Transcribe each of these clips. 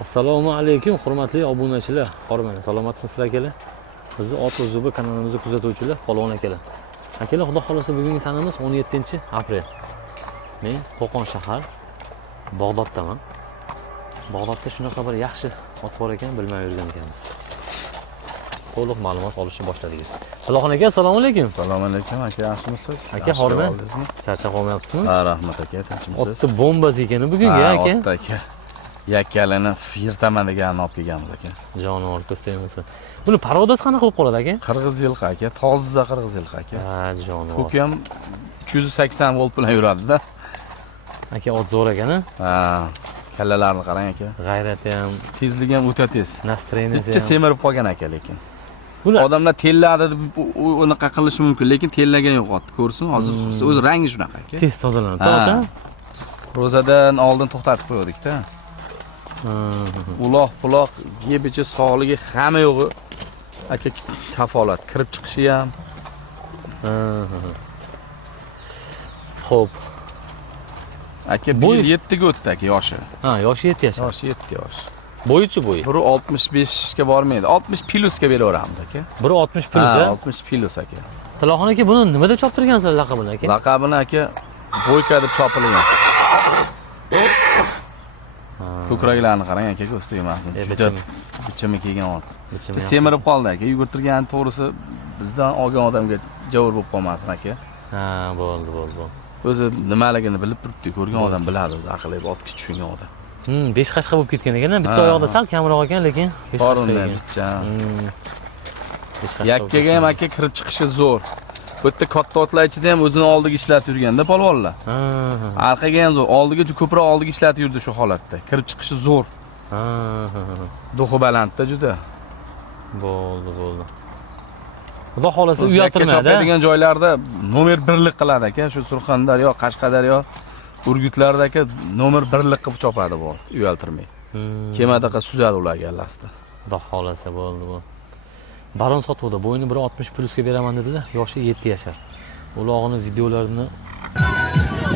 Assalomu alaykum hurmatli obunachilar. Hormang, salomatmisizlar akalar? Bizni ot uzubi kanalimizni kuzatuvchilar, polvon akalar. Akalar, xudo xolasa bugungi sanamiz 17-aprel. Men Qo'qon shahar Bag'doddaman. Bag'dodda shunaqa bir yaxshi ot bor ekan, bilmay yurgan ekanmiz. To'liq ma'lumot olishni boshladik. Polvon aka, assalomu alaykum. Assalomu alaykum aka, yaxshimisiz? Aka, hormang. Charchab qolmayapsizmi? Ha, rahmat aka, tinchimisiz? Otni bombasi ekan bugungi aka. Otda aka. Yakkalini yirtaman deganini olib kelganmiz aka. Jonivor ko'rsatmasa. Buni parovodasi qanaqa bo'lib qoladi aka? Qirg'iz yilqi aka, toza qirg'iz yilqi aka. Ha, jonivor. Ko'k ham 380 volt bilan yuradi-da. Aka, ot zo'r ekan-a? Ha, kallalarni qarang aka. G'ayrati ham, Tezligi ham o'ta tez. настроенияsi Bitta ham. semirib qolgan aka lekin. Bular Odamlar telladi deb unaqa qilishi mumkin, lekin tellagan yo'q ot. Ko'rsin, hozir o'z rangi shunaqa aka. tez tozalanadi, aka. Ro'zadan oldin to'xtatib qo'ydik-da. Uloq, yebichi sog'ligi hamma yo'g'i aka kafolat. Kirib chiqishi ham. Xo'p. Aka Bo'y 7 ga o'tdi aka yoshi. Ha, yoshi 7 yosh. Yoshi 7 yosh. Bo'yichi bo'yi. Biri 65 ga bormaydi. 60 plusga beraveramiz aka. Biri 60 plus, Ha, a? 60 plus aka. Tiloxon aka, buni nima deb choptirgansizlar laqabini aka? Laqabini aka bo'yka deb chopilgan. Ko'kraklarni qarang aka, ko'z tegmasin. Juda bichimi kelgan ot. Semirib qoldi aka. Yugurtirgan to'g'risi bizdan olgan odamga javr bo'lib qolmasin aka. Ha, bo'ldi. O'zi nimaligini bilib turibdi, ko'rgan odam biladi, o'zi aqlli otga tushungan odam. 5 qashqa bo'lib ketgan ekan, bitta oyog'ida sal kamroq ekan, lekin 5 qashqa Qorinda ekan. bicha. 5 qashqa. Yakkaga ham aka kirib chiqishi zo'r. Bu yerda katta otlar ichida ham o'zini oldiga ishlatib yurganda polvonlar. Arqaga ham zo'r. Oldiga ko'proq oldiga ishlatib yurdi shu holatda. Kirib chiqishi zo'r. Duxi balandda juda. Bo'ldi. Xudo xolasa uyaltirmaydi. Chopadigan joylarda nomer 1lik qiladi aka. Shu Surxondaryo, Qashqadaryo, Urgutlarda aka nomer 1lik qilib chopadi bu ot, uyaltirmay. Kemadaqa suzadi ularga allasida. Xudo xolasa bo'ldi. Baron sotuvda bo'yini 160 plusga beraman dedilar. Yoshi 7 yashar. Ulog'ini videolarini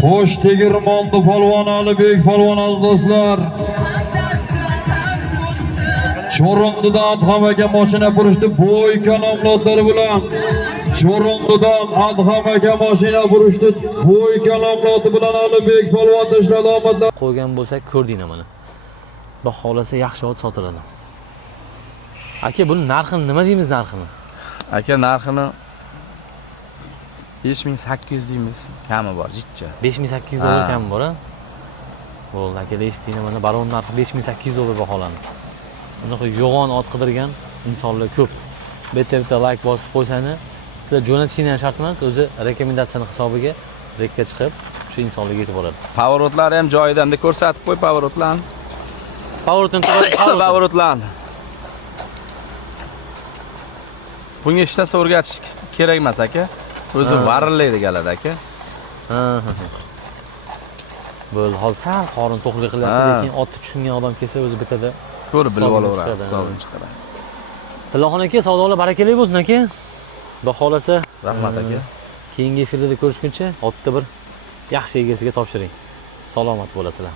Xo'sh, tegirmonda polvon Alibek polvon aziz do'stlar. Cho'rindidan Adham aka mashina purishdi bo'y kalomlodlari bilan. Cho'rindidan Adham aka mashina purishdi bo'y kalomlodi bilan Alibek polvon tashladi omadda. qo'ygan bo'lsak, ko'rdinglar mana. Xudo xolasa yaxshi ot sotiladi. Aka, buni narxini nima deymiz narxini? Aka narxini 5800 deymiz, kami bor, jichcha. 5800 dollar kami bor, a? Bo'ldi, aka, eshitdinglar mana baron narxi 5800 dollar baholandi. Bunaqa yo'g'on ot qidirgan insonlar ko'p. Bitta like bosib qo'ysangiz, sizlar jo'natishingiz ham shart emas, o'zi rekomendatsiyaning hisobiga rekka chiqib, shu insonlarga yetib boradi. Pavorotlari ham joyida, endi ko'rsatib qo'y pavorotlarni. Pavorotni Pavorotlarni. Bunga hech narsa o'rgatish kerak emas aka. O'zi varillaydi galada aka. Bo'ldi, hozir sal qorin to'qlik qilyapti, lekin otni tushungan odam kelsa o'zi bitada ko'rib bilib olaveradi, hisobini chiqaradi. Tiloxon aka, savdolar barakali bo'lsin aka. Xudo xolasa, Rahmat aka. keyingi efirda ko'rishguncha otni bir yaxshi egasiga topshiring. Salomat bo'lasizlar.